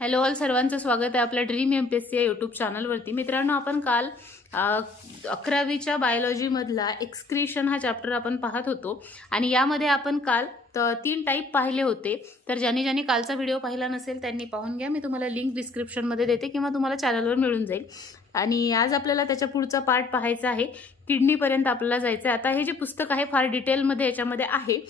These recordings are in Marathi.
हॅलो ऑल, सर्वांचं स्वागत आहे आपल्या ड्रीम एमपीएससी या यूट्यूब चॅनलवरती. मित्रांनो, आपण काल 11वीच्या बायोलॉजी मधला एक्सक्रीशन हा चॅप्टर आपण पाहत होतो आणि यामध्ये आपण काल 3 टाईप पाहिले होते. तर ज्यांनी कालचा व्हिडिओ पाहिला नसेल त्यांनी पाहून घ्या. मी तुम्हाला लिंक डिस्क्रिप्शनमध्ये देते किंवा तुम्हाला चॅनलवर मिळून जाईल. आणि आज आपल्याला त्याच्या पुढचा पार्ट पाहायचा आहे. किडनीपर्यंत आपल्याला जायचं आहे. आता हे जे पुस्तक आहे फार डिटेलमध्ये याच्यामध्ये आहे.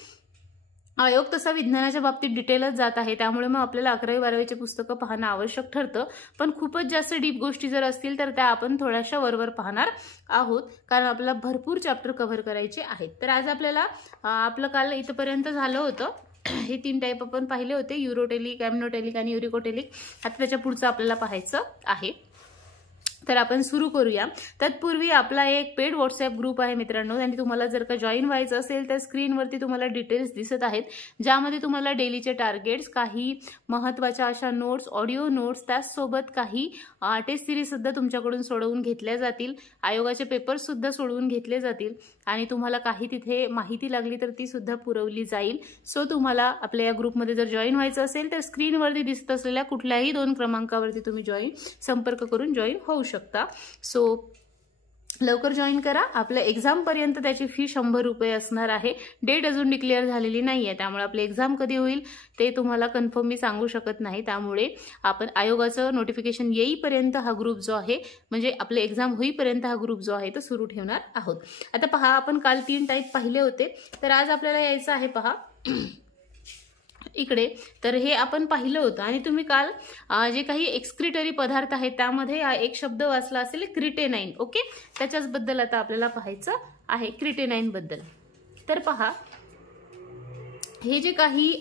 आयोग तसा विज्ञानाच्या बाबतीत डिटेलच जात आहे, त्यामुळे मग आपल्याला 11वी 12वीचे पुस्तकं पाहणं आवश्यक ठरतं. पण खूपच जास्त डीप गोष्टी जर असतील तर त्या आपण थोड्याशा वरवर पाहणार आहोत, कारण आपल्याला भरपूर चॅप्टर कव्हर करायचे आहेत. तर आज आपल्याला आपलं काल इथपर्यंत झालं होतं. हे 3 टाईप आपण पाहिले होते, युरोटेलिक, एमनोटेलिक आणि युरिकोटेलिक. आता त्याच्या पुढचं आपल्याला पाहायचं आहे. तर आपण सुरू करूया. तत्पूर्वी आपला एक पेड व्हॉट्सअप ग्रुप आहे मित्रांनो, आणि तुम्हाला जर का जॉईन व्हायचं असेल तर स्क्रीनवरती तुम्हाला डिटेल्स दिसत आहेत, ज्यामध्ये तुम्हाला डेलीचे टार्गेट्स, काही महत्त्वाच्या अशा नोट्स, ऑडिओ नोट्स, त्याचसोबत काही टेस्ट सिरीज सुद्धा तुमच्याकडून सोडवून घेतल्या जातील. आयोगाचे पेपर्स सुद्धा सोडवून घेतले जातील आणि तुम्हाला काही तिथे माहिती लागली तर ती सुद्धा पुरवली जाईल. सो तुम्हाला आपल्या या ग्रुपमध्ये जर जॉईन व्हायचं असेल तर स्क्रीनवरती दिसत असलेल्या कुठल्याही 2 क्रमांकावरती तुम्ही संपर्क करून जॉईन होऊ शकता. सो लवकर जॉईन करा. आपल्या एक्झाम पर्यंत त्याची फी 100 रुपये असणार आहे. डेट अजून डिक्लेअर झालेली नाहीये, त्यामुळे आपली एक्झाम कधी होईल ते तुम्हाला कन्फर्म मी सांगू शकत नाही. त्यामुळे आपण आयोगाचं नोटिफिकेशन येईपर्यंत हा ग्रुप जो आहे, म्हणजे आपले एक्झाम होईपर्यंत हा ग्रुप जो आहे तो सुरू ठेवणार आहोत. आता पहा, आपण काल 3 टाईप पाहिले होते, तर आज आपल्याला यायचं आहे पहा इकडे. तर हे आपण पाहिलं होतं आणि तुम्ही काल जे काही एक्सक्रिटरी पदार्थ आहेत त्यामध्ये एक शब्द वाचला असेल, क्रिटेनाइन. ओके, त्याच्याच बद्दल आता आपल्याला पाहायचं आहे, क्रिटेनाइन बद्दल. तर पहा, हे जे काही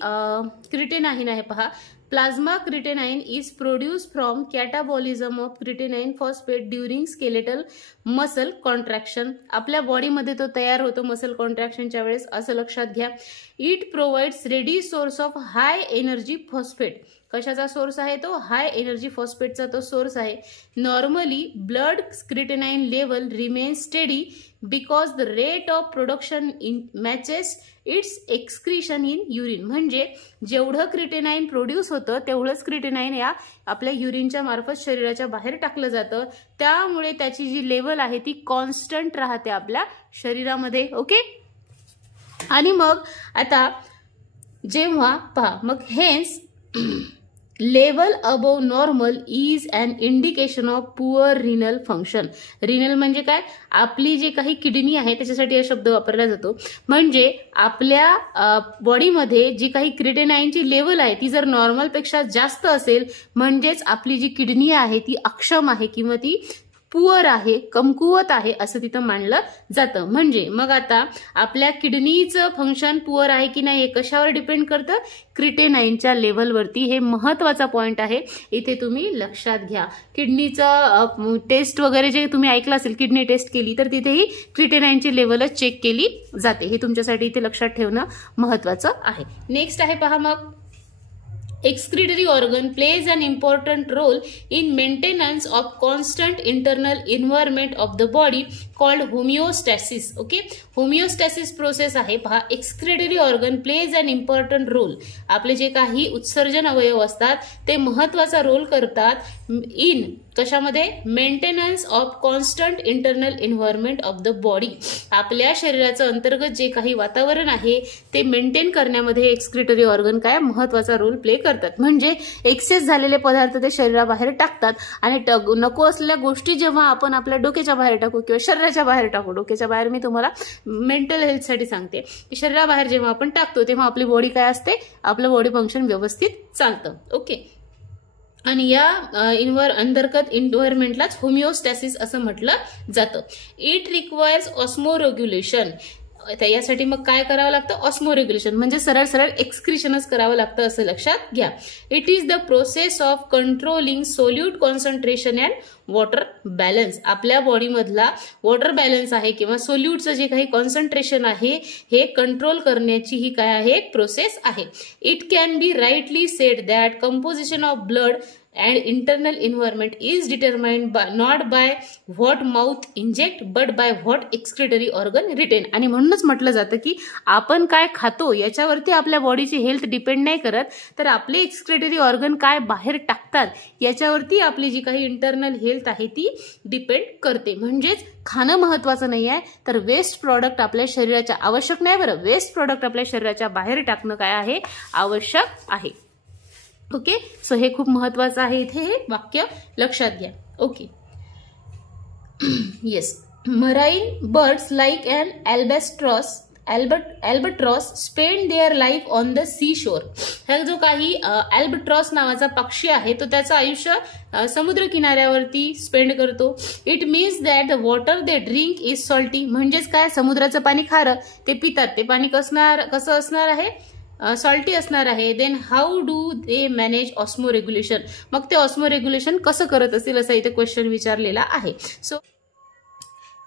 क्रिटेनाइन आहे पहा, plasma creatinine is produce from catabolism of creatinine phosphate during skeletal muscle contraction. आपल्या बॉडीमध्ये तो तयार होतो मसल कॉन्ट्रॅक्शनच्या वेळेस, असं लक्षात घ्या. It provides ready source of high energy phosphate. कशाचा सोर्स आहे तो? हाय एनर्जी फॉस्फेटचा तो सोर्स आहे. Normally blood creatinine level remain steady because the rate of production in matches its excretion in urine. म्हणजे जेवढं क्रिटेनाइन प्रोड्यूस होतं तेवढंच क्रिटेनाइन या आपल्या युरिनच्या मार्फत शरीराच्या बाहेर टाकलं जातं. त्यामुळे त्याची जी लेवल आहे ती कॉन्स्टंट राहते आपल्या शरीरामध्ये. ओके, आणि मग आता जेव्हा पहा, मग hence level above normal is an indication of poor renal function. Renal म्हणजे काय? आपली जी काही किडनी आहे त्याच्यासाठी हा शब्द वापरला जातो. म्हणजे आपल्या बॉडीमध्ये जी काही क्रिटेनाइनची लेवल आहे ती जर नॉर्मल पेक्षा जास्त असेल म्हणजेच आपली जी किडनी आहे ती अक्षम आहे किंवा ती पुअर आहे, कमकुवत आहे, असं तिथं मानलं जातं. म्हणजे मग आता आपल्या किडनीचं फंक्शन पुअर आहे की नाही हे कशावर डिपेंड करतं? क्रिटेनाइनच्या लेवलवरती. हे महत्वाचा पॉइंट आहे, इथे तुम्ही लक्षात घ्या. किडनीचं टेस्ट वगैरे जे तुम्ही ऐकलं असेल, किडनी टेस्ट केली तर तिथेही क्रिटेनाइनची लेवलच चेक केली जाते. हे तुमच्यासाठी इथे लक्षात ठेवणं महत्वाचं आहे. नेक्स्ट आहे पहा, मग excretory organ plays an important role in maintenance of constant internal environment of the body called homeostasis. Okay, homeostasis process आहे पहा. excretory organ plays an important role. आपले जे काही उत्सर्जन अवयव असतात ते महत्वाचा रोल करतात इन कशामध्ये? Maintenance of constant internal environment of the body. आपल्या शरीराचं अंतर्गत जे काही वातावरण आहे ते मेंटेन करण्यामध्ये एक्सक्रिटरी ऑर्गन काय महत्वाचा रोल प्ले करतात. म्हणजे एक्सेस झालेले पदार्थ ते शरीराबाहेर टाकतात आणि नको असलेल्या गोष्टी जेव्हा आपण आपल्या डोक्याच्या बाहेर टाकू किंवा शरीराच्या बाहेर टाकू, डोक्याच्या बाहेर मी तुम्हाला मेंटल हेल्थसाठी सांगते, शरीराबाहेर जेव्हा आपण टाकतो तेव्हा आपली बॉडी काय असते? आपलं बॉडी फंक्शन व्यवस्थित चालतं. ओके, आणि या अंतर्गत एन्व्हायरमेंटलाच होमिओस्टॅसिस असं म्हटलं जातं. It requires osmoregulation. यासाठी मग काय करावं लागतं? ऑस्मोरेग्युलेशन म्हणजे सरळ एक्सक्रिशनच करावं लागतं, असं लक्षात घ्या. It is the process of controlling solute concentration and water balance. आपल्या बॉडीमधला वॉटर बॅलन्स आहे किंवा सोल्यूटचं जे काही कॉन्सन्ट्रेशन आहे हे कंट्रोल करण्याची ही काय आहे? एक प्रोसेस आहे. It can be rightly sed that composition of blood and internal environment is determined by not by what mouth inject but by what excretory organ retain. आणि म्हणूनच म्हटलं जातं की आपण काय खातो याच्यावरती आपल्या बॉडीची हेल्थ डिपेंड नाही करत, तर आपले एक्सक्रेटरी ऑर्गन काय बाहेर टाकतात याच्यावरती आपली जी काही इंटरनल हेल्थ आहे ती डिपेंड करते. म्हणजेच खाणं महत्वाचं नाही आहे, तर वेस्ट प्रॉडक्ट आपल्या शरीराच्या आवश्यक नाही. बरं, वेस्ट प्रॉडक्ट आपल्या शरीराच्या बाहेर टाकणं काय आहे, आवश्यक आहे. ओके, सो हे खूप महत्वाचं आहे, इथे हे वाक्य लक्षात घ्या. Okay, yes. Marine birds like an albatross spend their life on the seashore. हा जो काही अल्बाट्रॉस नावाचा पक्षी आहे तो त्याचं आयुष्य समुद्र किनाऱ्यावरती स्पेंड करतो. It means that the water they drink is salty. म्हणजेच काय, समुद्राचं पाणी खारं ते पितात, ते पाणी कसं असणार आहे, सॉल्टी असणार आहे. Then how do they manage osmoregulation. मग ते ऑस्मो रेग्युलेशन कसं करत असतील असा इथे क्वेश्चन विचारलेला आहे. सो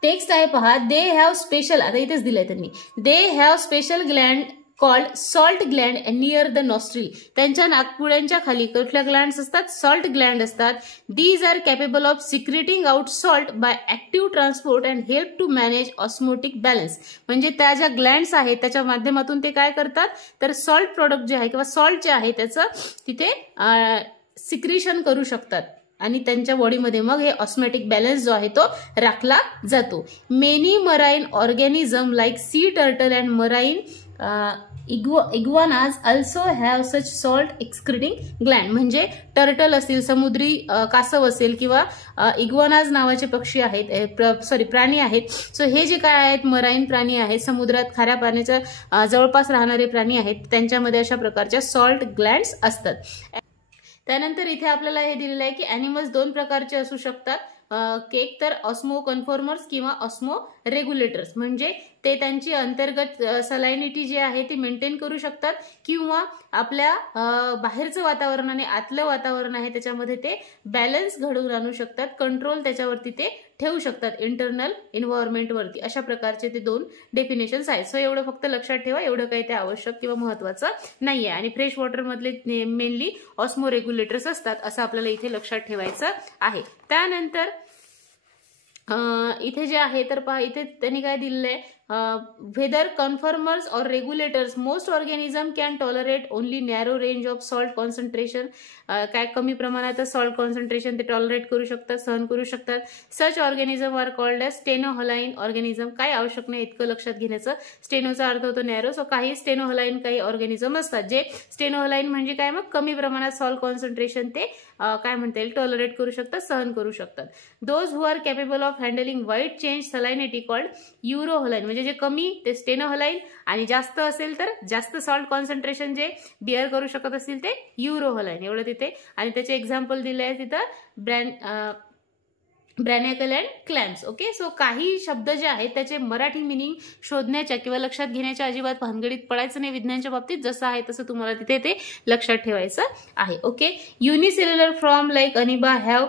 टेक्स्ट आहे पहा, दे हॅव स्पेशल, आता इथेच दिलंय त्यांनी, they have special gland called salt gland near the nostril. त्यांच्या नाकपुड्यांच्या खाली कुठल्या ग्लँड्स असतात, सॉल्ट ग्लँड असतात. These are capable of secreting out salt by active transport and help to manage osmotic balance. म्हणजे त्या ज्या ग्लँड्स आहेत त्याच्या माध्यमातून ते काय करतात, तर सॉल्ट प्रोडक्ट जे आहे किंवा सॉल्ट जे आहे त्याचं तिथे सिक्रेशन करू शकतात आणि त्यांच्या बॉडीमध्ये मग हे ऑस्मॅटिक बॅलन्स जो आहे तो राखला जातो. Many marine organism like sea turtle and marine iguanas also have such salt excreting gland. म्हणजे टर्टल असतील, समुद्री कासव असेल किंवा इग्वानाज नावाचे पक्षी आहेत, प्राणी आहेत. सो हे जे काय आहेत मराईन प्राणी आहेत, समुद्रात खाऱ्या पाण्याच्या जवळपास राहणारे प्राणी आहेत, त्यांच्यामध्ये अशा प्रकारच्या सॉल्ट ग्लँड्स असतात. त्यानंतर इथे आपल्याला हे दिलेलं आहे की अॅनिमल्स दोन प्रकारचे असू शकतात, एक तर ऑस्मो कन्फॉर्मर्स किंवा ऑस्मो रेग्युलेटर्स. म्हणजे ते त्यांची अंतर्गत सलायनिटी जी आहे ती मेंटेन करू शकतात किंवा आपल्या बाहेरचं वातावरण आणि आतलं वातावरण आहे त्याच्यामध्ये ते बॅलन्स घडवून आणू शकतात, कंट्रोल त्याच्यावरती ते ठेवू शकतात इंटरनल एन्व्हायरमेंट वरती. अशा प्रकारचे ते दोन डेफिनेशन्स आहेत. सो एवढं फक्त लक्षात ठेवा, एवढं काही ते आवश्यक किंवा महत्वाचं नाहीये. आणि फ्रेश वॉटर मधले मेनली ऑस्मो रेग्युलेटर्स असतात असं आपल्याला इथे लक्षात ठेवायचं आहे. त्यानंतर इथे जे आहे तर पहा, इथे त्यांनी काय दिलेलं आहे, whether conformers or regulators most organism can tolerate only narrow range of salt concentration. काय कमी प्रमाणात सॉल्ट कॉन्सन्ट्रेशन ते टॉलरेट करू शकतात, सहन करू शकतात. Such organism are called as stenohaline organism. काय आवश्यक नाही इतकं लक्षात घेण्याचं, स्टेनोचा अर्थ होतो नॅरो. सो काही स्टेनोहलाइन काही ऑर्गॅनिझम असतात जे स्टेनोहलाइन म्हणजे काय, मग कमी प्रमाणात सॉल्ट कॉन्सन्ट्रेशन ते काय म्हणता येईल टॉलरेट करू शकतात, सहन करू शकतात. Those who are capable of handling wide change salinity called euryhaline. म्हणजे जे कमी ते स्टेनोहलाइन आणि जास्त असेल तर जास्त सॉल्ट कॉन्सन्ट्रेशन जे बिअर करू शकत असतील ते युरोहलाइन. एवढं तिथे. आणि त्याचे एक्झाम्पल दिले आहे तिथं ब्रॅनेकल अँड क्लॅम्स. ओके, सो काही शब्द जे आहेत त्याचे मराठी मिनिंग शोधण्याच्या किंवा लक्षात घेण्याच्या अजिबात भानगडीत पडायचं नाही विज्ञानच्या बाबतीत. जसं आहे तसं तुम्हाला तिथे ते लक्षात ठेवायचं आहे. Okay, unicellular form like amoeba have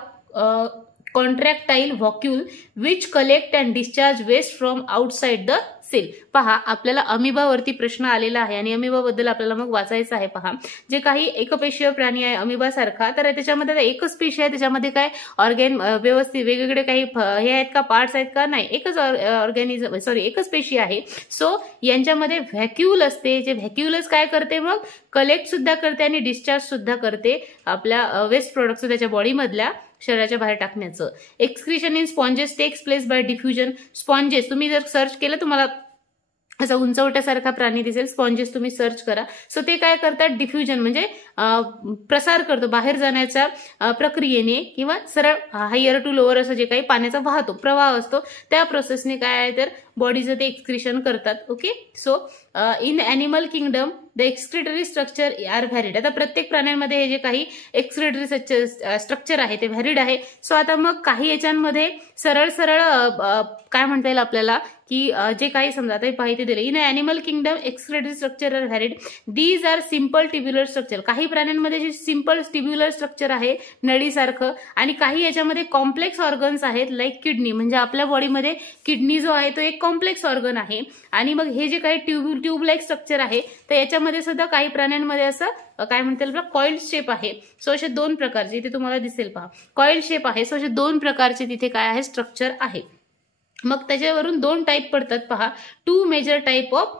contractile vacuole which collect and discharge waste from outside the cell. पहा, आपल्याला अमिबावरती प्रश्न आलेला आहे आणि अमिबाबद्दल आपल्याला मग वाचायचं आहे. पहा, जे काही एकपेशीय प्राणी आहे अमिबा सारखा, तर त्याच्यामध्ये एकच पेशी आहे, त्याच्यामध्ये काय ऑर्गॅन व्यवस्थित वेगवेगळे काही हे आहेत का, पार्ट्स आहेत का, नाही, एकच ऑर्गॅनिझम एकच पेशी आहे. सो यांच्यामध्ये व्हॅक्यूल असते, जे व्हॅक्यूलच काय करते, मग कलेक्ट सुद्धा करते आणि डिस्चार्ज सुद्धा करते आपल्या वेस्ट प्रोडक्ट्स त्याच्या बॉडीमधल्या शरीराच्या बाहेर टाकण्याचं. Excretion in sponges takes place by diffusion. Sponges तुम्ही जर सर्च केलं तुम्हाला असा उंचवट्यासारखा प्राणी दिसेल, स्पॉन्जेस तुम्ही सर्च करा. सो ते काय करतात, डिफ्युजन म्हणजे प्रसार करतो बाहेर जाण्याच्या प्रक्रियेने किंवा सरळ हायर टू लोअर असं जे काही पाण्याचा वाहतो प्रवाह असतो त्या प्रोसेसने काय आहे तर बॉडीचं ते एक्सक्रिशन करतात. Okay, so in animal kingdom the excretory structure are varied. आता प्रत्येक प्राण्यांमध्ये हे जे काही एक्सक्रिटरी स्ट्रक्चर आहे ते व्हॅरिड आहे. सो आता मग काही याच्यांमध्ये सरळ सरळ काय म्हणता येईल आपल्याला की जे काही समजा आता पाहिजे दिले in animal kingdom excretory structure are varied. These are simple tubular structure. काही प्राण्यांमध्ये जे सिम्पल ट्युब्युलर स्ट्रक्चर आहे नळीसारखं, आणि काही याच्यामध्ये कॉम्प्लेक्स ऑर्गन्स आहेत लाईक किडनी. म्हणजे आपल्या बॉडीमध्ये किडनी जो आहे तो एक कॉम्प्लेक्स ऑर्गन आहे. आणि मग हे जे काही ट्यूब लाईक स्ट्रक्चर आहे तर याच्यामध्ये सुद्धा काही प्राण्यांमध्ये असं काय म्हणता येईल कॉइल्ड शेप आहे. सो असे 2 प्रकारचे इथे तुम्हाला दिसेल पहा, कॉइल्ड शेप आहे. सो असे 2 प्रकारचे तिथे काय आहे स्ट्रक्चर आहे. मग त्याच्यावरून 2 टाईप पडतात पहा, 2 major type of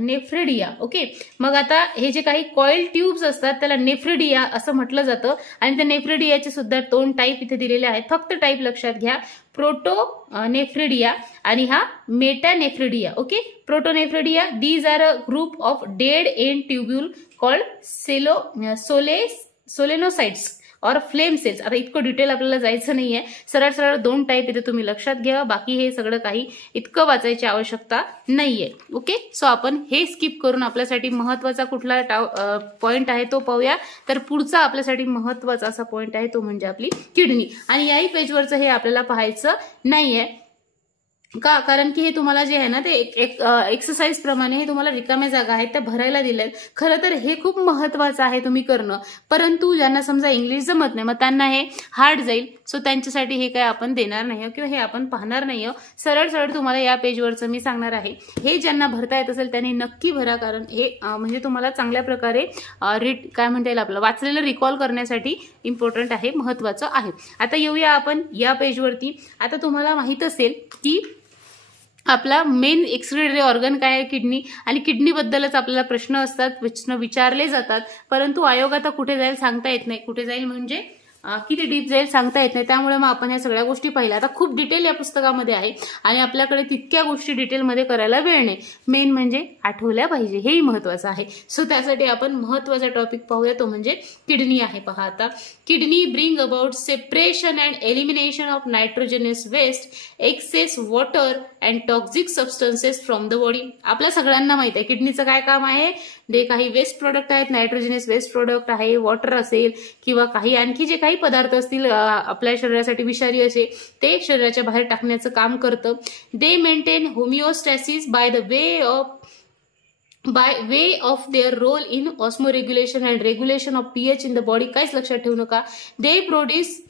nephridia. Okay, मग आता हे जे काही कॉइल ट्यूब्स असतात त्याला नेफ्रिडिया असं म्हटलं जातं. आणि त्या नेफ्रिडियाचे सुद्धा 2 टाईप इथे दिलेले आहेत. फक्त टाईप लक्षात घ्या, प्रोटोनेफ्रिडिया आणि हा metanephridia. Okay, protonephridia these are a group of dead end tubule called solenocytes or flame cells. आता इतकं डिटेल आपल्याला जायचं नाहीये, सरळ सरळ 2 टाईप इथे तुम्ही लक्षात घ्या. बाकी हे सगळं काही इतकं वाचायची आवश्यकता नाहीये. ओके, सो आपण हे स्किप करून आपल्यासाठी महत्वाचा कुठला पॉइंट आहे तो पाहूया. तर पुढचा आपल्यासाठी महत्वाचा असा पॉइंट आहे तो म्हणजे आपली किडनी. आणि याही पेजवरचं हे आपल्याला पाहायचं नाहीये. का? कारण की हे तुम्हाला जे आहे ना ते एक एक्सरसाइज प्रमाणे हे तुम्हाला रिकाम्या जागा आहेत त्या भरायला दिल्यात. खरं तर हे खूप महत्वाचं आहे तुम्ही करणं, परंतु ज्यांना समजा इंग्लिश जमत नाही मग त्यांना हे हार्ड जाईल. सो त्यांच्यासाठी हे काय आपण देणार नाही किंवा हे आपण पाहणार नाही. सरळ सरळ तुम्हाला या पेजवरचं मी सांगणार आहे. हे ज्यांना भरता येत असेल त्यांनी नक्की भरा, कारण हे म्हणजे तुम्हाला चांगल्या प्रकारे काय म्हणता येईल आपलं वाचलेलं रिकॉल करण्यासाठी इम्पॉर्टंट आहे, महत्वाचं आहे. आता येऊया आपण या पेजवरती. आता तुम्हाला माहित असेल की आपला मेन एक्सक्रीटरी ऑर्गन काय आहे किडनी, आणि किडनीबद्दलच आपल्याला प्रश्न असतात, प्रश्न विचारले जातात. परंतु आयोग आता कुठे जाईल सांगता येत नाही. कुठे जाईल म्हणजे किती डीप जाईल सांगता येत नाही. त्यामुळे मग आपण या सगळ्या गोष्टी पाहिल्या. आता खूप डिटेल या पुस्तकामध्ये आहे आणि आपल्याकडे तितक्या गोष्टी डिटेलमध्ये करायला वेळ नाही. मेन म्हणजे आठवल्या पाहिजे, हेही महत्वाचं आहे. सो त्यासाठी आपण महत्वाचा टॉपिक पाहूया, तो म्हणजे किडनी आहे. पहा आता, kidney bring about separation and elimination of nitrogenous waste, excess water and toxic substances from the body. आपल्या सगळ्यांना माहित आहे किडनीचं काय काम आहे. जे काही वेस्ट प्रोडक्ट आहेत, नायट्रोजनस वेस्ट प्रोडक्ट आहे, वॉटर असेल किंवा काही आणखी जे काही पदार्थ असतील आपल्या शरीरासाठी विषारी असे, ते शरीराच्या बाहेर टाकण्याचं काम करतं. They maintain homeostasis by way of their role in osmoregulation and regulation of pH in the body. काहीच लक्षात ठेवू नका. They produce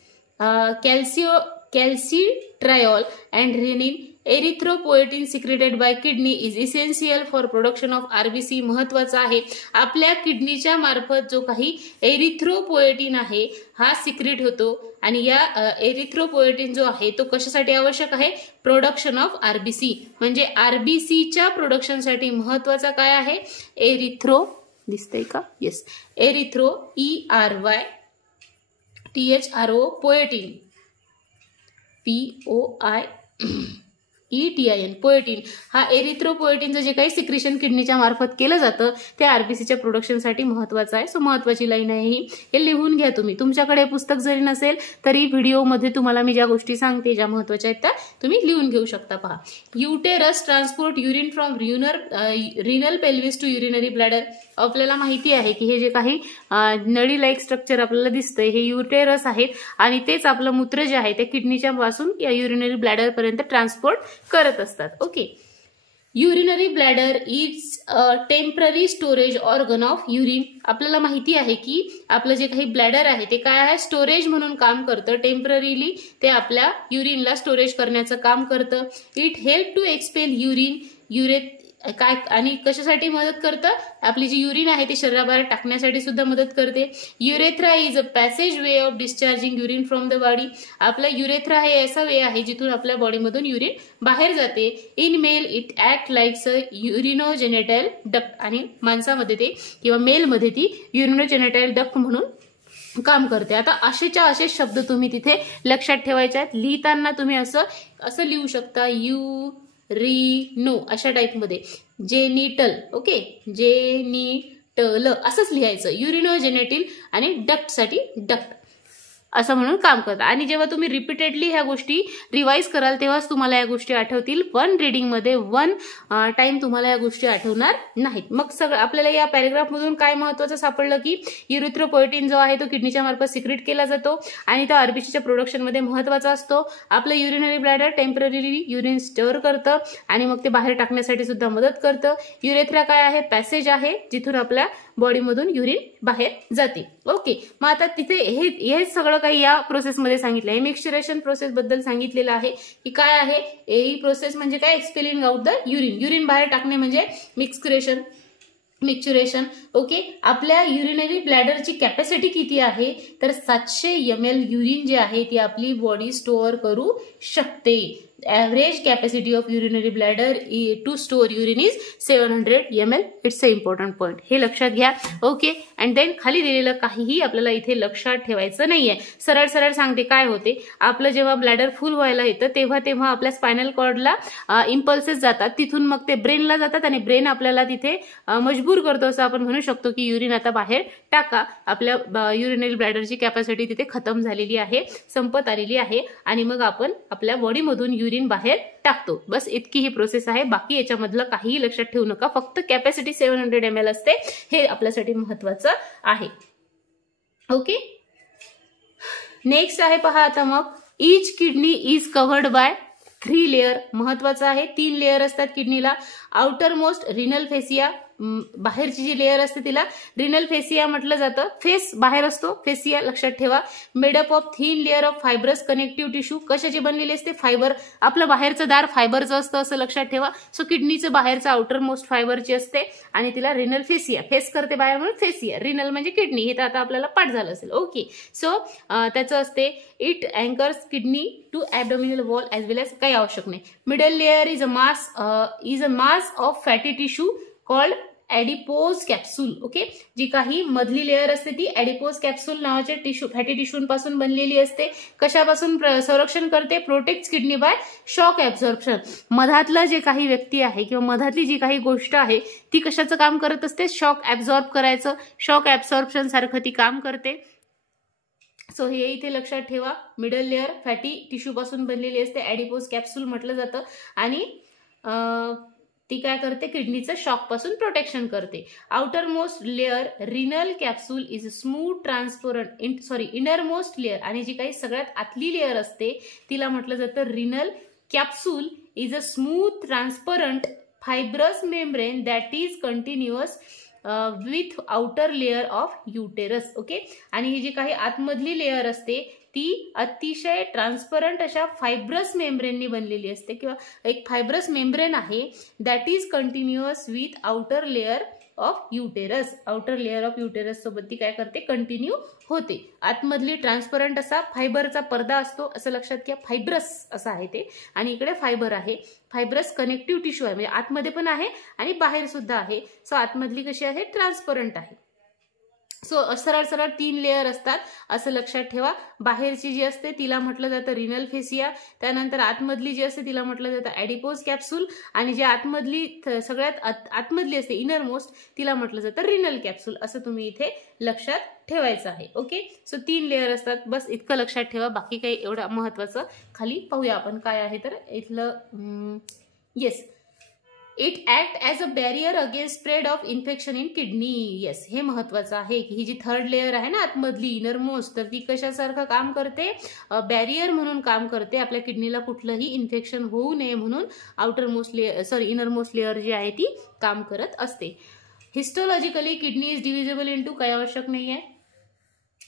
calcitriol and renin. Erythropoietin secreted by kidney is essential for production of RBC. महत्वाचा आहे, आपल्या किडनीच्या मार्फत जो काही एरिथ्रोपोएटिन आहे हा सिक्रेट होतो. आणि या एरिथ्रोपोएटिन जो आहे तो कशासाठी आवश्यक आहे, प्रोडक्शन ऑफ आरबीसी. म्हणजे आरबीसीच्या प्रोडक्शनसाठी महत्वाचा काय आहे, एरिथ्रो. दिसतंय का? Yes, erythro ERYTHRO पोएटिन POIETIN पोएटिन. हा एरिथ्रोपोएटिनचं जे काही सिक्रेशन किडनीच्या मार्फत केलं जातं ते आरबीसीच्या प्रोडक्शनसाठी महत्वाचं आहे. सो महत्वाची लाईन आहे ही, हे लिहून घ्या तुम्ही. तुमच्याकडे पुस्तक जरी नसेल तरी व्हिडिओमध्ये तुम्हाला मी ज्या गोष्टी सांगते ज्या महत्वाच्या आहेत त्या तुम्ही लिहून घेऊ शकता. पहा, uterus transport urine from renal pelvis to urinary bladder. आपल्याला माहिती आहे की हे जे काही नळी लाईक स्ट्रक्चर आपल्याला दिसतंय हे युटेरस आहेत आणि तेच आपलं मूत्र जे आहे ते किडनीच्या पासून या युरिनरी ब्लॅडर पर्यंत ट्रान्सपोर्ट करत असतात. Okay, urinary bladder is a temporary storage organ of urine. आपल्याला माहिती आहे की आपलं जे काही ब्लॅडर आहे ते काय आहे, स्टोरेज म्हणून काम करतं. टेम्पररीली ते आपल्या युरिनला स्टोरेज करण्याचं काम करतं. It help to expel urine काय आणि कशासाठी मदत करतं, आपली जी युरिन आहे ती शरीराबाहेर टाकण्यासाठी सुद्धा मदत करते. Urethra is a passage way of discharging urine from the body. आपला युरेथ्रा हे असा वे आहे जिथून आपल्या बॉडीमधून युरिन बाहेर जाते. In male it act likes a urinogenital duct. आणि माणसामध्ये ते किंवा मेलमध्ये ती युरिनोजेनेटाइल डक्ट म्हणून काम करते. आता असेच्या असे शब्द तुम्ही तिथे लक्षात ठेवायचे आहेत. लिहिताना तुम्ही असं लिहू शकता, युरिनो अशा टाईपमध्ये. जेनिटल, ओके, जेनिटल असंच लिहायचं. युरिनोजेनेटिल आणि डक्टसाठी डक्ट. असं म्हणून काम करतं. आणि जेव्हा तुम्ही रिपीटेडली ह्या गोष्टी रिवाइज कराल तेव्हाच तुम्हाला या गोष्टी आठवतील. वन रिडिंगमध्ये वन टाइम तुम्हाला या गोष्टी आठवणार नाहीत. मग सगळं आपल्याला या पॅरेग्राफमधून काय महत्त्वाचं सापडलं की युरिथ्रोपोएटिन जो आहे तो किडनीच्या मार्फत सिक्रेट केला जातो आणि तो आरबीसीच्या प्रोडक्शनमध्ये महत्त्वाचा असतो. आपलं urinary bladder temporarily urine store करतं आणि मग ते बाहेर टाकण्यासाठी सुद्धा मदत करतं. युरेथ्रा काय आहे? पॅसेज आहे जिथून आपल्या बॉडीमधून युरिन बाहेर जाते. ओके, मग आता तिथे हे सगळं काही या प्रोसेसमध्ये सांगितलं आहे. मिक्सचरेशन प्रोसेस बद्दल सांगितलेलं आहे की काय आहे ही प्रोसेस म्हणजे काय? एक्सपेलिंग आउट द युरिन बाहेर टाकणे म्हणजे मिक्सचरेशन. ओके, आपल्या युरिनरी ब्लॅडरची कॅपॅसिटी किती आहे? तर 700 ml युरिन जे आहे ती आपली बॉडी स्टोअर करू शकते. Average capacity of urinary bladder to store urine is 700 ml. It's a important point. हे लक्षात घ्या. ओके, अँड देन खाली दिलेलं काहीही आपल्याला इथे लक्षात ठेवायचं नाहीये. सरळ सरळ सांगते काय होते. आपलं जेव्हा ब्लॅडर फुल व्हायला येतं तेव्हा आपल्या स्पायनल कॉर्डला इम्पल्सेस जातात, तिथून मग ते ब्रेनला जातात आणि ब्रेन आपल्याला तिथे मजबूर करतो असं आपण म्हणू शकतो की युरिन आता बाहेर टाका. आपल्या युरिनरी ब्लॅडरची कॅपॅसिटी तिथे खतम झालेली आहे, संपत आलेली आहे आणि मग आपण आपल्या बॉडीमधून युरिन बाहेर टाकतो. बस इतकी ही प्रोसेस आहे. बाकी याच्यामधलं काहीही लक्षात ठेवू नका. फक्त कॅपॅसिटी 700 ml असते, हे आपल्यासाठी महत्वाचं आहे. ओके, नेक्स्ट आहे पहा आता मग each kidney is covered bye 3 layer. महत्वाचं आहे. 3 लेअर असतात किडनीला. आउटर मोस्ट रिनल फेसिया, बाहेरची जी लेअर असते तिला रिनल फेसिया म्हटलं जातं. फेस बाहेर असतो, फेसिया लक्षात ठेवा. Made up of thin layer of fibrous connective tissue. कशाची बनलेली असते? फायबर. आपलं बाहेरचं दार फायबरचं असतं असं लक्षात ठेवा. सो किडनीचं बाहेरचं आउटर मोस्ट फायबरची असते आणि तिला रिनल फेसिया, फेस करते बाहेर म्हणून फेसिया. रिनल म्हणजे किडनी, हे तर आता आपल्याला पाठ झालं असेल. ओके, सो त्याचं असते it anchors kidney to abdominal wall as well as. काही आवश्यक नाही. Middle layer is a mass of fatty tissue called adipose capsule. Okay, जी काही मधली लेअर असते ती ॲडिपोज कॅप्सूल नावाच्या टिश्यू, फॅटी टिश्यूपासून बनलेली असते. कशापासून संरक्षण करते? Protect kidney by shock absorption. मधातलं जे काही व्यक्ती आहे किंवा मधातली जी काही गोष्ट आहे ती कशाचं काम करत असते? शॉक ऍब्झॉर्ब करायचं. शॉक ऍब्झॉर्प्शन सारखं ती काम करते. सो हे इथे लक्षात ठेवा. मिडल लेअर फॅटी टिश्यू पासून बनलेली असते, ॲडिपोज कॅप्सूल म्हटलं जातं आणि ती काय करते? किडनीचं शॉक पासून प्रोटेक्शन करते. Outer most layer renal capsule is smooth transparent inner most layer, आणि जी काही सगळ्यात आतली लेअर असते तिला म्हटलं जातं renal capsule is a smooth transparent fibrous membrane that is continuous with outer layer of uterus. Okay, आणि ही जी काही आतमधली लेअर असते ती अतिशय ट्रान्सपरंट अशा फायब्रस मेम्ब्रेननी बनलेली असते किंवा एक फायब्रस मेम्ब्रेन आहे that is continuous with outer layer of uterus. Outer layer of uterus सोबत ती काय करते? कंटिन्यू होते. आतमधली ट्रान्सपरंट असा फायबरचा पडदा असतो असं लक्षात घ्या. फायब्रस असं आहे ते, आणि इकडे फायबर आहे. फायब्रस कनेक्टिव्ह टिश्यू आहे, म्हणजे आतमध्ये पण आहे आणि बाहेर सुद्धा आहे. सो आतमधली कशी आहे? ट्रान्सपरंट आहे. सो सरळ सरळ 3 लेअर असतात असं लक्षात ठेवा. बाहेरची जी असते तिला म्हटलं जातं रिनल फेसिया, त्यानंतर आतमधली जी असते तिला म्हटलं जातं ॲडिपोज कॅप्सूल, आणि जी आतमधली सगळ्यात आतमधली असते इनर मोस्ट तिला म्हटलं जातं रिनल कॅप्सूल. असं तुम्ही इथे लक्षात ठेवायचं आहे. ओके, सो 3 लेअर असतात. बस इतकं लक्षात ठेवा. बाकी काही एवढं महत्वाचं खाली पाहूया आपण काय आहे. तर इथलं yes, it act as a barrier against spread of infection in kidney. Yes, हे महत्वाचं आहे की ही जी थर्ड लेअर आहे ना आतमधली इनर मोस्ट, तर ती कशासारखं काम करते? बॅरियर म्हणून काम करते. आपल्या किडनीला कुठलंही इन्फेक्शन होऊ नये म्हणून outermost layer innermost layer जी आहे ती काम करत असते. Histologically kidney is divisible into, काही आवश्यक नाहीये.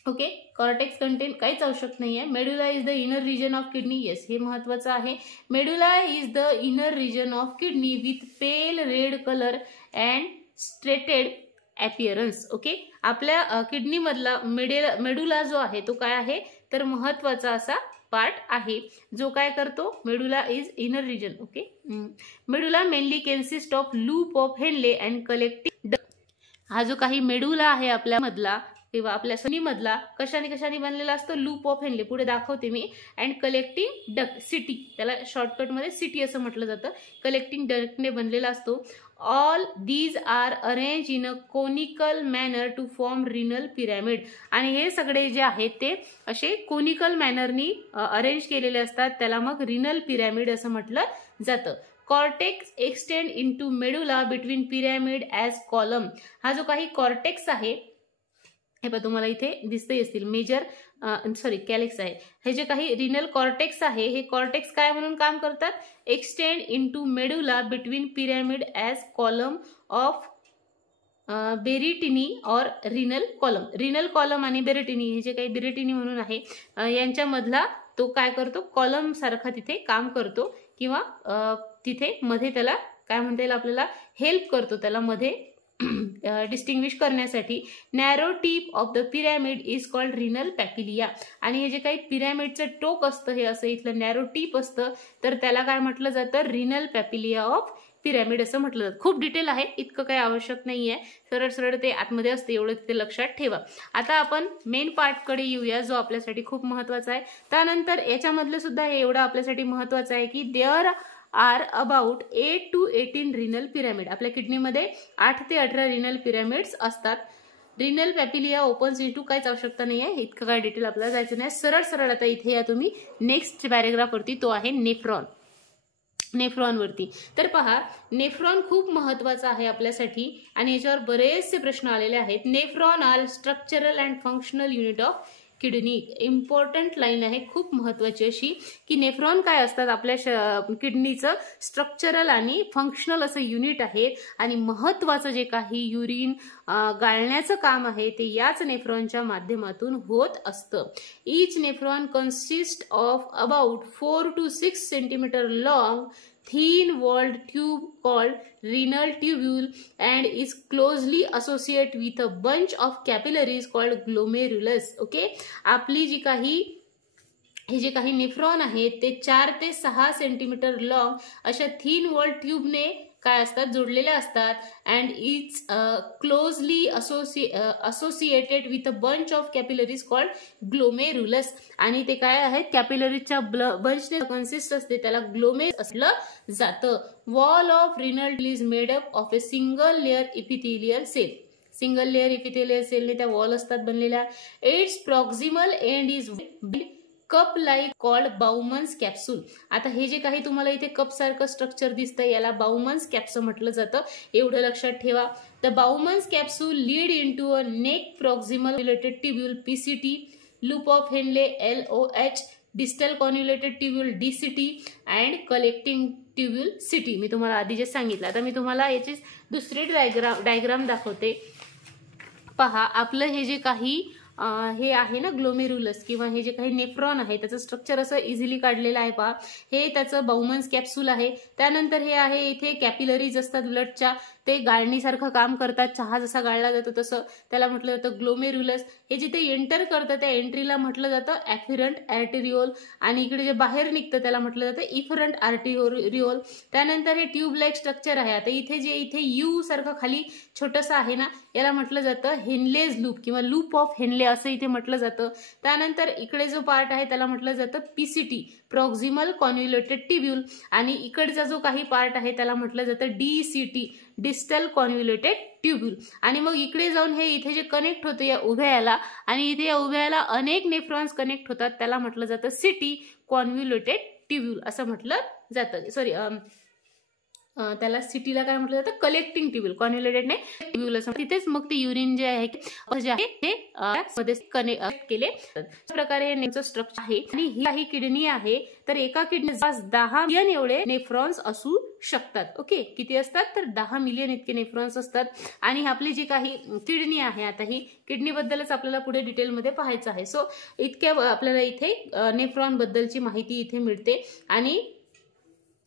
ओके, कॉर्टेक्स कंटेन, काहीच आवश्यक नाहीये. Medulla is the inner region of kidney. Yes, हे महत्वाचं आहे. Medulla is the inner region of kidney with pale red colour and striated appearance. Okay, आपल्या किडनी मधला मेडुला जो आहे तो काय आहे? तर महत्वाचा असा पार्ट आहे जो काय करतो? Medulla is inner region. Okay, medulla mainly consist of loop of Henle and collective. हा जो काही मेडुला आहे आपल्या मधला किंवा आपल्या मधला कशाने बनलेला असतो? Loop of Henle. पुढे दाखवते मी. अँड कलेक्टिंग डक्ट, सिटी, त्याला शॉर्टकट मध्ये सिटी असं म्हटलं जातं. कलेक्टिंग डक्टने बनलेला असतो. All these are arrange in a conical manner to form renal pyramid. आणि हे सगळे जे आहेत ते असे कोनिकल मॅनरनी अरेंज केलेले असतात, त्याला मग रिनल पिरॅमिड असं म्हटलं जातं. Cortex extend into medulla between pyramid as column. हा जो काही कॉर्टेक्स आहे हे पण तुम्हाला इथे दिसते असतील, कॅलेक्स आहे. हे जे काही रिनल कॉर्टेक्स आहे हे कॉर्टेक्स काय म्हणून काम करतात, extend into medulla between pyramid as column of Bertini or renal column. Renal column आणि बेरिटिनी हे जे काही बेरिटिनी म्हणून आहे यांच्यामधला तो काय करतो, कॉलम सारखा तिथे काम करतो किंवा तिथे मध्ये त्याला काय म्हणता येईल आपल्याला हेल्प करतो, त्याला मध्ये डिस्टिंग्विश करण्यासाठी. Narrow tip of the pyramid is called renal papilla. आणि हे जे काही पिरॅमिडचं टोक असतं हे असं इथलं नॅरो टीप असतं, तर त्याला काय म्हटलं जातं, रिनल पॅपिलिया ऑफ पिरॅमिड असं म्हटलं जातं. खूप डिटेल आहे, इतकं काही आवश्यक नाहीये, सरळ सरळ ते आतमध्ये असते एवढं तिथे लक्षात ठेवा. आता आपण मेन पार्टकडे येऊया जो आपल्यासाठी खूप महत्वाचा आहे. त्यानंतर याच्यामधलं सुद्धा हे एवढं आपल्यासाठी महत्वाचं आहे की there are about 8 to 18 renal pyramid. आपल्या किडनीमध्ये 8 ते 18 रिनल पिरॅमिड्स असतात. रिनल पॅपिलिया ओपन्स इनटू काहीच आवश्यकता नाही आहे, इतकं काय डिटेल आपल्याला जायचं नाही. सरळ सरळ आता इथे या तुम्ही नेक्स्ट पॅरेग्राफ वरती, तो आहे नेफ्रॉन. नेफ्रॉन वरती तर पहा, नेफ्रॉन खूप महत्वाचा आहे आपल्यासाठी आणि याच्यावर बरेचसे प्रश्न आलेले आहेत. Nephron are structural and functional unit of kidney. Important line आहे, खूप महत्वाची अशी की नेफ्रॉन काय असतात, आपल्या किडनीचं स्ट्रक्चरल आणि फंक्शनल असं युनिट आहे. आणि महत्वाचं जे काही युरिन गाळण्याचं काम आहे ते याच नेफ्रॉनच्या माध्यमातून होत असतं. Each nephron consist of about 4 to 6 centimetre long thin walled tube called renal tubule and is closely associated with a bunch of capillaries called glomerulus. Okay, आपली जी काही हे जे काही नेफ्रॉन आहेत ते 4 ते 6 सेंटीमीटर लॉंग अशा थिन वॉल्ड ट्यूबने काय असतात, जोडलेले असतात. And it's closely associated with a bunch of capillaries called glomerulus. आणि ते काय आहेत, कॅपिलरीजच्या बंचने कन्सिस्ट असते, त्याला ग्लोमेरुलस असलं जातं. Wall of renal is made up of a single layer epithelial cell. Single layer epithelial सेलने त्या वॉल असतात बनलेल्या. Its proximal end is cup like called Bowman's capsule. आता हे जे काही तुम्हाला इथे कप सारखं स्ट्रक्चर दिसतंय याला बाउमन्स कॅप्सूल म्हटलं जातं, एवढं लक्षात ठेवा. The Bowman's capsule lead into a neck proximal related tubule PCT, loop of Henle LOH, distal convoluted tubule DCT and collecting tubule CT. मी तुम्हाला आधी जे सांगितलं. आता मी तुम्हाला याची दुसरी डायग्राम दाखवते. पहा, आपलं हे जे काही हे आहे ना ग्लोमेरुलस किंवा हे जे काही नेफ्रॉन आहे त्याचं स्ट्रक्चर असं इझिली काढलेलं आहे. पहा, हे त्याचं बाउमन्स कॅप्सूल आहे. त्यानंतर हे आहे इथे कॅपिलरीज असतात ब्लडच्या, ते गाळणीसारखं काम करतात. चहा जसा गाळला जातो तसं त्याला म्हटलं जातं ग्लोमेरुलस. हे जिथे एंटर करतं त्या एंट्रीला म्हटलं जातं ॲफिरंट आर्टेरिओल आणि इकडे जे बाहेर निघतं त्याला म्हटलं जातं इफरंट आर्टेरिओल. त्यानंतर हे ट्यूब लाईक स्ट्रक्चर आहे. आता इथे जे इथे यू सारखं खाली छोटंसं आहे ना, याला म्हटलं जातं हेनलेज लूप किंवा लूप ऑफ हेनले असं इथे म्हटलं जातं. त्यानंतर इकडे जो पार्ट आहे त्याला म्हटलं जातं PCT, प्रॉक्सिमल कॉन्युलेटेड ट्यूब्यूल. आणि इकडचा जो काही पार्ट आहे त्याला म्हटलं जातं DCT, डिस्टल कॉन्युलेटेड ट्यूब्यूल. आणि मग इकडे जाऊन हे इथे जे कनेक्ट होतं या उभ्याला, आणि इथे या उभ्याला अनेक नेफ्रॉन्स कनेक्ट होतात, त्याला म्हटलं जातं CT, कॉन्व्युलेटेड ट्यूब्यूल असं म्हटलं जातं. सॉरी, त्याला सिटीला काय म्हटलं जातं, कलेक्टिंग ट्यूब्यूल. कॉन्व्युलेटेड ने ट्यूब्यूल असं. तिथेच मग ते युरिन जे आहे ते मध्ये कनेक्ट केले. अशा प्रकारे हे नेमचं स्ट्रक्चर आहे. आणि ही काही किडनी आहे, तर एका किडनीत 10 मिलियन एवढे नेफ्रॉन्स असू शकतात. ओके, किती असतात तर 10 मिलियन इतके नेफ्रॉन्स असतात. आणि आपली जी काही किडनी आहे, आता ही किडनी बद्दलच आपल्याला पुढे डिटेलमध्ये पाहायचं आहे. सो इतक्या आपल्याला इथे नेफ्रॉन बद्दलची माहिती इथे मिळते. आणि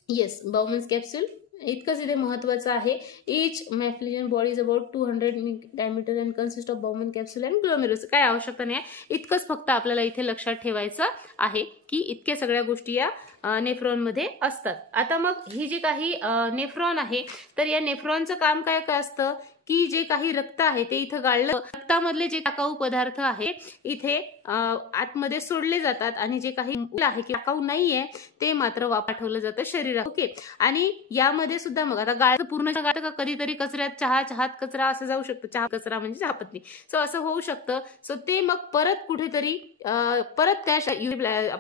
येस, बाउमन्स कॅप्सूल इतकंच इथे महत्वाचं आहे. Each Malpighian body is about 200 diameter and consist of Bowman capsule and glomerulus. काय आवश्यकता नाही आहे, इतकंच फक्त आपल्याला इथे लक्षात ठेवायचं आहे की इतक्या सगळ्या गोष्टी या नेफ्रॉन मध्ये असतात. आता मग ही जी काही नेफ्रॉन आहे, तर या नेफ्रॉनचं काम काय काय असतं की जे काही रक्त आहे ते इथं गाळलं, रक्तामधले जे टाकाऊ पदार्थ आहे इथे आतमध्ये सोडले जातात आणि जे काही आहे की टाकाऊ नाहीये ते मात्र पाठवलं जातं शरीरात. ओके. आणि यामध्ये सुद्धा मग आता गाळ पूर्ण गाळतं का, कधीतरी कचऱ्यात चहात कचरा असं जाऊ शकतं, चहा कचरा म्हणजे चहापत्ती, सो असं होऊ शकतं. सो ते मग परत कुठेतरी परत त्या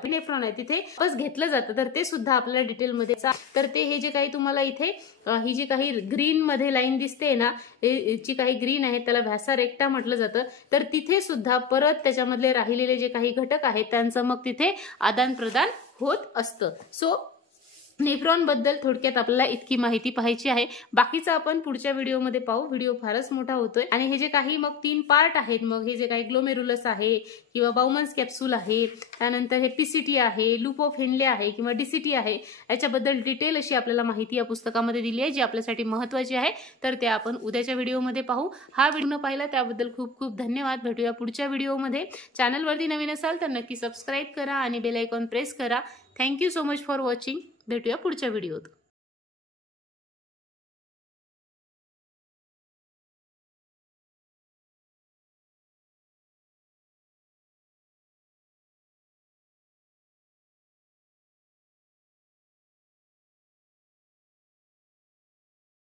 नेफ्रॉन आहे तिथे वापस घेतलं जातं. तर ते सुद्धा आपल्याला डिटेलमध्ये. तर ते हे जे काही तुम्हाला इथे ही जी काही ग्रीन मध्ये लाईन दिसते ना, जी काही ग्रीन आहे त्याला व्हॅसा रेक्टा म्हटलं जातं. तर तिथे सुद्धा परत त्याच्यामधले राहिलेले जे काही घटक आहेत त्यांचं मग तिथे आदान प्रदान होत असतं. सो नेफ्रॉन बद्दल थोडक्यात आपल्याला इतकी माहिती पाहायची आहे. बाकीचं आपण पुढच्या व्हिडिओमध्ये पाहू. व्हिडिओ फारच मोठा होतोय आणि हे जे काही मग 3 पार्ट आहेत, मग हे जे काही ग्लोमेरुलस आहे किंवा बाउमन्स कॅप्सूल आहे, त्यानंतर हे पीसीटी आहे, लूप ऑफ हेनले आहे किंवा डीसीटी आहे, याच्याबद्दल डिटेल अशी आपल्याला माहिती या पुस्तकामध्ये दिली आहे जी आपल्यासाठी महत्त्वाची आहे. तर ते आपण उद्याच्या व्हिडिओमध्ये पाहू. हा व्हिडिओ न पाहिला त्याबद्दल खूप खूप धन्यवाद. भेटूया पुढच्या व्हिडिओमध्ये. चॅनलवरती नवीन असाल तर नक्की सबस्क्राईब करा आणि बेल आयकॉन प्रेस करा. Thank you so much for watching. भेटूया पुढच्या व्हिडिओत.